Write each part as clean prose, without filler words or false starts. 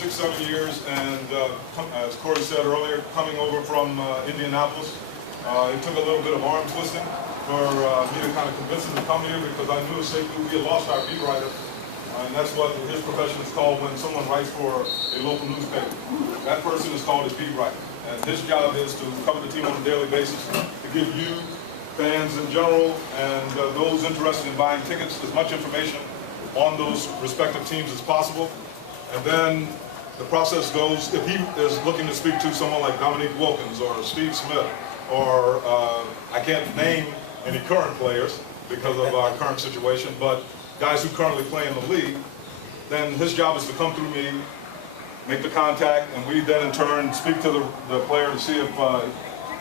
6, 7 years, and as Corey said earlier, coming over from Indianapolis, it took a little bit of arm twisting for me to kind of convince him to come here, because I knew Sekou, we had lost our beat writer, and that's what his profession is called when someone writes for a local newspaper. That person is called a beat writer, and his job is to cover the team on a daily basis, to give you, fans in general, and those interested in buying tickets, as much information on those respective teams as possible. And then the process goes, if he is looking to speak to someone like Dominique Wilkins or Steve Smith, or I can't name any current players because of our current situation, but guys who currently play in the league, then his job is to come through me, make the contact, and we then in turn speak to the player to see if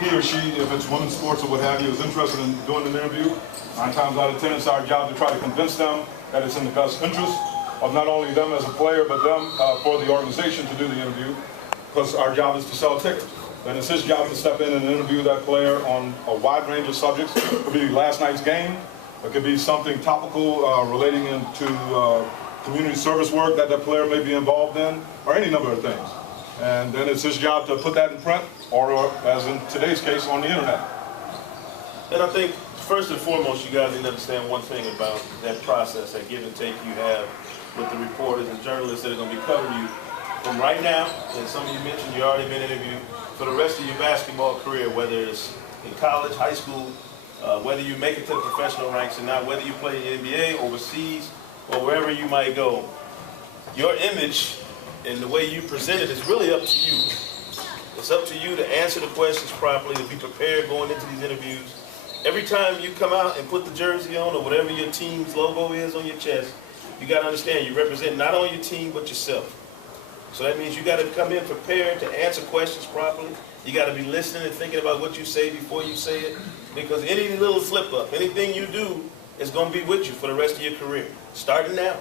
he or she, if it's women's sports or what have you, is interested in doing an interview. 9 times out of 10, it's our job to try to convince them that it's in the best interest of not only them as a player, but them for the organization to do the interview, because our job is to sell tickets. Then it's his job to step in and interview that player on a wide range of subjects. It could be last night's game, it could be something topical relating into community service work that that player may be involved in, or any number of things. And then it's his job to put that in print, or as in today's case, on the internet. And I think, first and foremost, you guys need to understand one thing about that process, that give and take you have with the reporters and journalists that are going to be covering you from right now, and some of you mentioned you already been interviewed, for the rest of your basketball career, whether it's in college, high school, whether you make it to the professional ranks or not, whether you play in the NBA, overseas, or wherever you might go. Your image and the way you present it is really up to you. It's up to you to answer the questions properly, to be prepared going into these interviews. Every time you come out and put the jersey on, or whatever your team's logo is on your chest, you got to understand you represent not only your team but yourself. So that means you got to come in prepared to answer questions properly. You got to be listening and thinking about what you say before you say it, because any little slip up, anything you do is going to be with you for the rest of your career, starting now.